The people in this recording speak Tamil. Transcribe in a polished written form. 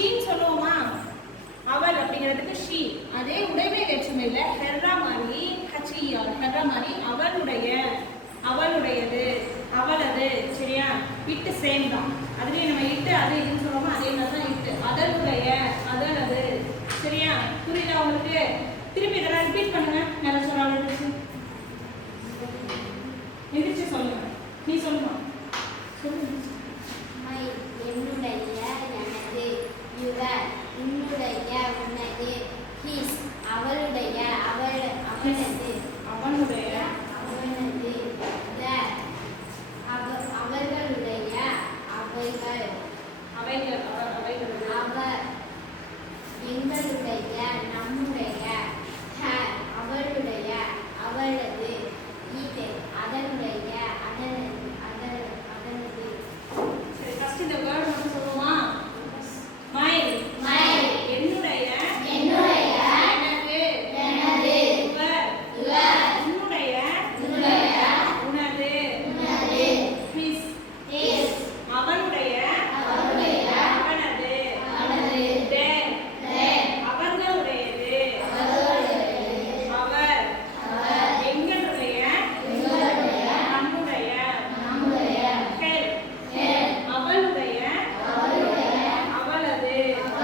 ஷீன்னு சொல்லுவோமா, அவள் அப்படிங்கிறதுக்கு ஷீ. அதே உடைமை வேற்றுமையில ஹெர்ரா மாதிரி ஹச்சிஆர், ஹெர்ரா மாதிரி அவளுடைய, அவளுடையது, அவளது. சரியா? இட்டு சேம் தான். அதுலேயே நம்ம இட்டு அது இதுன்னு சொல்லுவோமா, அதே மாதிரி தான் இட்டு. அதனுடைய, அதனது. சரியா? புரியுதா உங்களுக்கு? திருப்பி இதெல்லாம் ரிப்பீட் பண்ணுங்க. நல்லா சொல்ல எந்திரிச்சு சொல்லுங்க. நீ சொல்லுமா? சொல்லுங்க. என்னுடைய, எனது, யுவர், உன்னுடைய, உனது, ஹிஸ், அவளுடைய, அவளது,